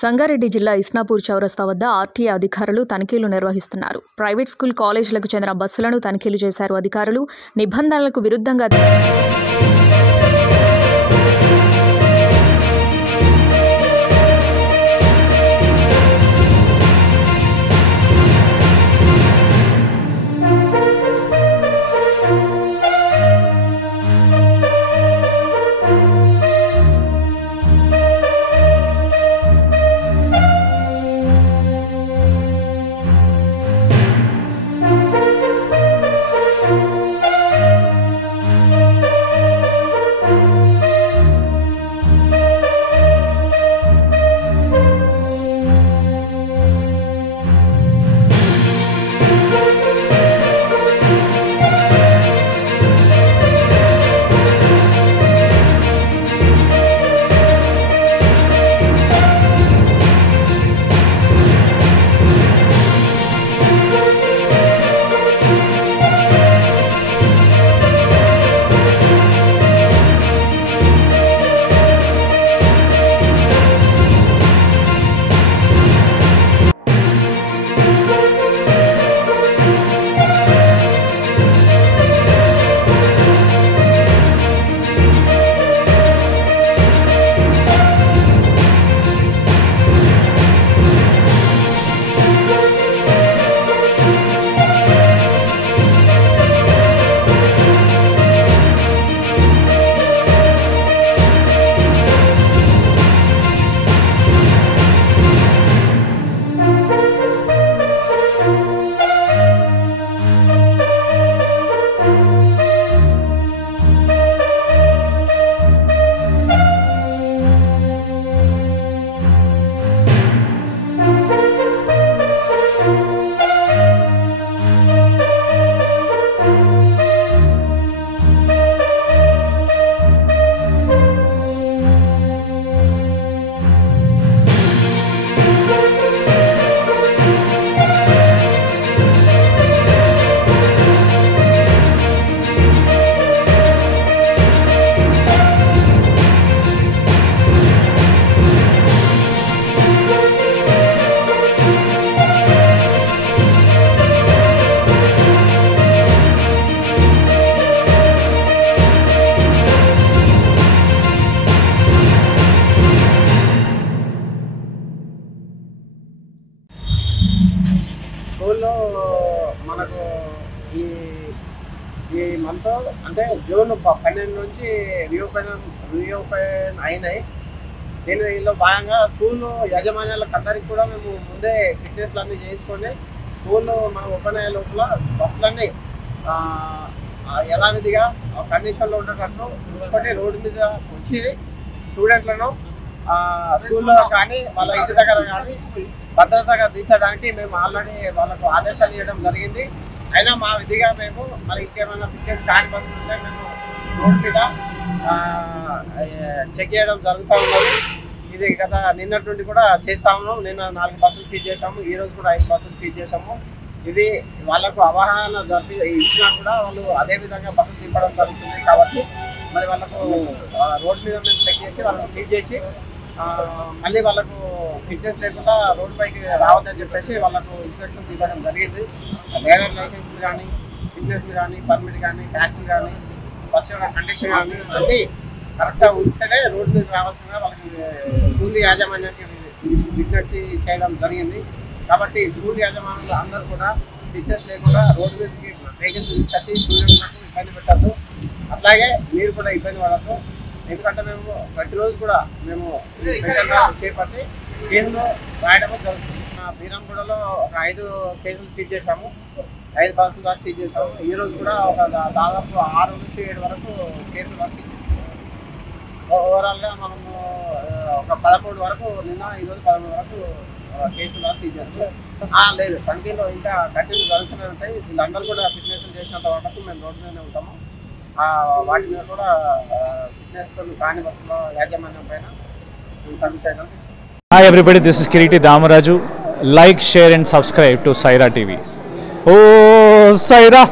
సంగారెడ్డి జిల్లా ఇస్నాపూర్ చౌరస్తా వద్ద ఆర్టీఏ అధికారులు తనిఖీలు నిర్వహిస్తున్నారు. ప్రైవేట్ స్కూల్, కాలేజీలకు చెందిన బస్సులను తనిఖీలు చేశారు అధికారులు. నిబంధనలకు విరుద్ధంగా స్కూల్లో మనకు ఈ మంత్ అంటే జూన్ 12 నుంచి రీఓపెన్ అయినాయి. దీనిలో భాగంగా స్కూల్ యాజమాన్యాలకు అందరికీ కూడా మేము ముందే ఫిట్నెస్లు అన్నీ చేయించుకొని స్కూల్లో మనం ఓపెన్ అయ్యే లోపల బస్సులన్నీ యథావిధిగా కండిషన్లో ఉండేటట్టు చూసుకొని రోడ్డు మీద వచ్చి స్టూడెంట్లను స్కూల్లో కానీ వాళ్ళ ఇంటి దగ్గర కానీ భద్రతగా తీర్చడానికి మేము ఆల్రెడీ వాళ్ళకు ఆదేశాలు ఇవ్వడం జరిగింది. అయినా మా విధిగా మేము మరి ఇంకేమైనా ఫిట్నెస్ కాని బస్సులు ఉంటే మేము రోడ్ మీద చెక్ చేయడం జరుగుతూ ఉన్నది. ఇది గత నిన్నటి నుండి కూడా చేస్తా ఉన్నాం. నిన్న 4 బస్సులు సీజ్ చేసాము, ఈరోజు కూడా 5 బస్సులు సీజ్ చేసాము. ఇది వాళ్ళకు అవగాహన ఇచ్చినా కూడా వాళ్ళు అదే విధంగా బస్సులు తిప్పడం జరుగుతుంది. కాబట్టి మరి వాళ్ళకు రోడ్ మీద మేము చెక్ చేసి వాళ్ళకు సీజ్ చేసి మళ్ళీ వాళ్ళకు ఫిట్నెస్ లేకుండా రోడ్ పైకి రావద్దని చెప్పేసి వాళ్ళకు ఇన్స్ట్రక్షన్స్ ఇవ్వడం జరిగింది. డ్రైవర్ లైసెన్స్లు కానీ, ఫిట్నెస్లు కానీ, పర్మిట్ కానీ, ట్యాక్స్లు కానీ, బస్సు యొక్క కండిషన్ కానీ అన్నీ కరెక్ట్గా ఉంటేనే రోడ్ మీద రావాల్సిందిగా వాళ్ళకి స్కూల్ యాజమాన్యానికి విజ్ఞప్తి చేయడం జరిగింది. కాబట్టి స్కూల్ యాజమాన్యాలు అందరూ కూడా ఫిట్నెస్ లేకుండా రోడ్డు మీదకి వెహికల్స్ తీసుకొచ్చి స్టూడెంట్లకు ఇబ్బంది పెట్టద్దు. అట్లాగే మీరు కూడా ఇబ్బంది పడద్దు. ఎందుకంటే మేము ప్రతిరోజు కూడా మేము చేపట్టి కేసులు రాయడం జరుగుతుంది. బీరంగూడలో ఒక 5 కేసులు సీజ్ చేశాము, 5 బస్సులు దాకా సీజ్ చేశాము. ఈరోజు కూడా ఒక దాదాపు 6 నుంచి 7 వరకు కేసులు సీజ్ చేశాము. ఓవరాల్గా మనము ఒక 11 వరకు నిన్న, ఈరోజు 11 వరకు కేసులు సీజ్ చేస్తాం. లేదు, కంటిన్యూ ఇంకా కంటిన్యూ జరుగుతూనే ఉంటాయి. వీళ్ళందరూ కూడా ఫిట్నెస్ చేసినంత వరకు మేము రోడ్డు మీదనే ఉంటాము. వాటి మీద కూడా ఫిట్నెస్ కాని బస్సులో యాజమాన్యం పైన తగ్గించడం. Hi everybody, this is Kiriti Damaraju. Like, share and subscribe to Saira TV. Oh Saira!